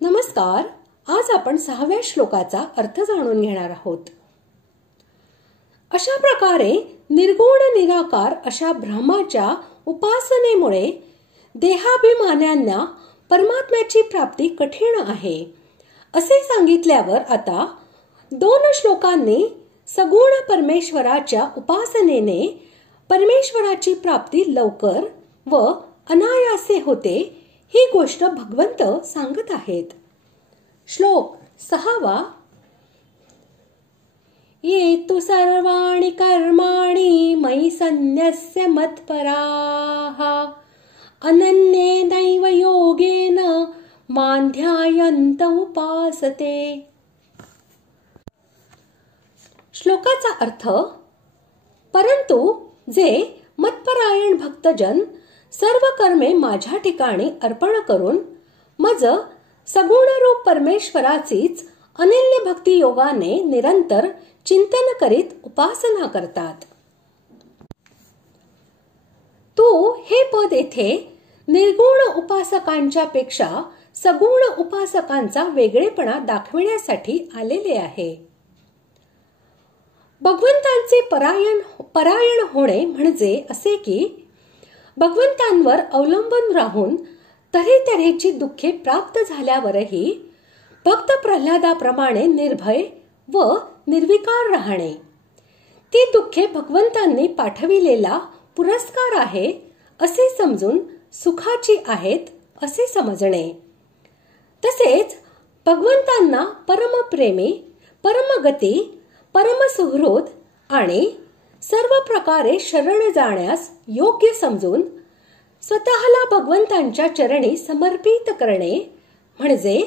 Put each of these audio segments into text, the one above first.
नमस्कार. आज आपण 6व्या श्लोकाचा अर्थ जाणून घेणार आहोत. अशा प्रकारे निर्गुण निराकार अशा ब्रह्माच्या उपासनेमुळे देहाभिमान्यांना परमात्म्याची प्राप्ती कठीण आहे असे सांगितल्यावर आता 2 श्लोकांनी सगुण परमेश्वराच्या उपासनेने परमेश्वराची प्राप्ती लवकर व अनायासे होते ही गोष्ट भगवंत सांगत आहेत. श्लोक 6. ये तु सर्वाणि कर्माणि मयि सन्न्यस्य मत्पराः अनन्येनैव योगेन मां ध्यायन्त उपासते. श्लोकाचा अर्थ, परंतु जे मतपरायण भक्तजन सर्व कर्मे माझ्या ठिकाणी अर्पण करून मज सगुण रूप परमेश्वराचीच अनन्य भक्ती योगाने निरंतर चिंतन करीत उपासना करतात. तू हे पद येथे निर्गुण उपासकांच्या पेक्षा सगुण उपासकांचा वेगळेपणा दाखविण्यासाठी आलेले आहे. भगवंतांचे परायण होणे म्हणजे असे की भगवंतांवर अवलंबून राहून तऱ्हेतऱ्हेची दुःखे प्राप्त झाल्यावरही भक्त प्रल्हादाप्रमाणे निर्भय व निर्विकार राहणे. ती दुःखे भगवंतांनी पाठविलेला पुरस्कार आहे असे समजून सुखाची आहेत असे समजणे. तसेच भगवंतांना परमप्रेमी, परमगती, परमसुहृद आणि सर्व प्रकारे शरण जाण्यास योग्य समजून स्वतःला भगवंतांच्या चरणी समर्पित करणे म्हणजे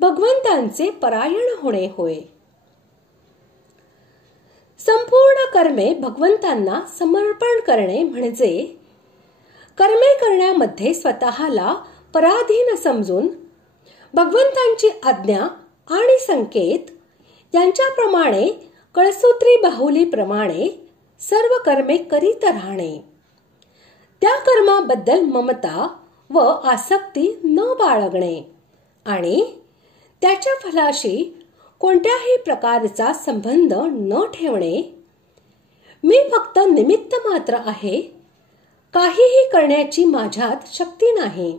भगवंतांचे परायण होणे होय. संपूर्ण कर्मे भगवंतांना समर्पण करणे म्हणजे कर्मे करण्यामध्ये स्वतःला पराधीन समजून भगवंतांची आज्ञा आणि संकेत यांच्याप्रमाणे कळसूत्री बाहुलीप्रमाणे सर्व कर्मे करीत राहणे. त्या कर्माबद्दल ममता व आसक्ती न बाळगणे आणि त्याच्या फलाशी कोणत्याही प्रकारचा संबंध न ठेवणे. मी फक्त निमित्त मात्र आहे, काहीही करण्याची माझ्यात शक्ती नाही.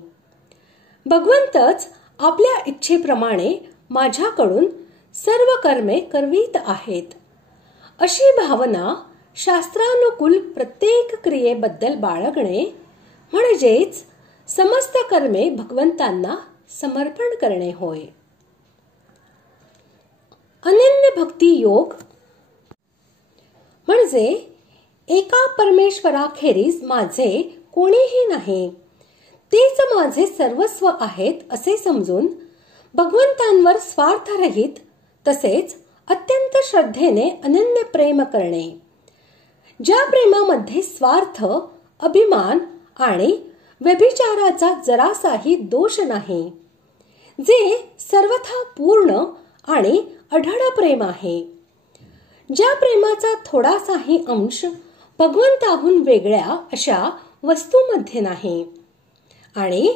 भगवंतच आपल्या इच्छेप्रमाणे माझ्याकडून सर्व कर्मे करवीत आहेत अशी भावना शास्त्रानुकूल प्रत्येक क्रियेबद्दल बाळगणे म्हणजेच समस्त कर्मे भगवंतांना समर्पण करणे होय. अनन्य भक्ती योग म्हणजे एका परमेश्वराखेरीज माझे कोणीही नाही, तेच माझे सर्वस्व आहेत असे समजून भगवंतांवर स्वार्थरहित तसेच अत्यंत श्रद्धेने अनन्य प्रेम करणे. ज्या प्रेमामध्ये स्वार्थ, अभिमान आणि व्यभिचाराचा जरासाही दोष नाही, जे सर्वथा पूर्ण आणि अढळ प्रेम आहे. ज्या प्रेमाचा थोडासाही अंश भगवंताहून वेगळ्या अशा वस्तूमध्ये नाही आणि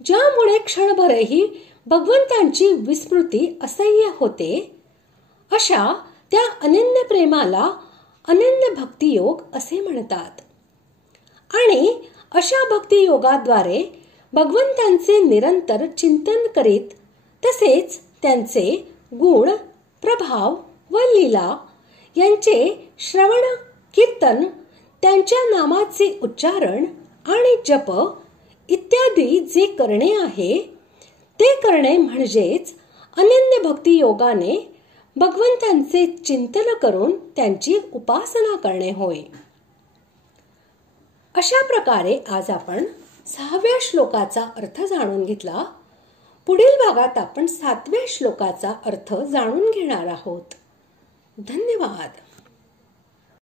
ज्यामुळे क्षणभरही भगवंतांची विस्मृती असह्य होते, अशा त्या अनन्य प्रेमाला अनन्य भक्ती योग असे म्हणतात. आणि अशा भक्ती योगाद्वारे भगवंतांचे निरंतर चिंतन करीत तसेच त्यांचे गुण, प्रभाव व लीला यांचे श्रवण, कीर्तन, त्यांच्या नामाचे उच्चारण आणि जप इत्यादी जे करणे आहे ते करणे म्हणजेच अनन्य भक्ती योगाने भगवंतांचे चिंतन करून त्यांची उपासना करणे होय. अशा प्रकारे आज आपण 6व्या श्लोकाचा अर्थ जाणून घेतला. पुढील भागात आपण 7व्या श्लोकाचा अर्थ जाणून घेणार आहोत. धन्यवाद.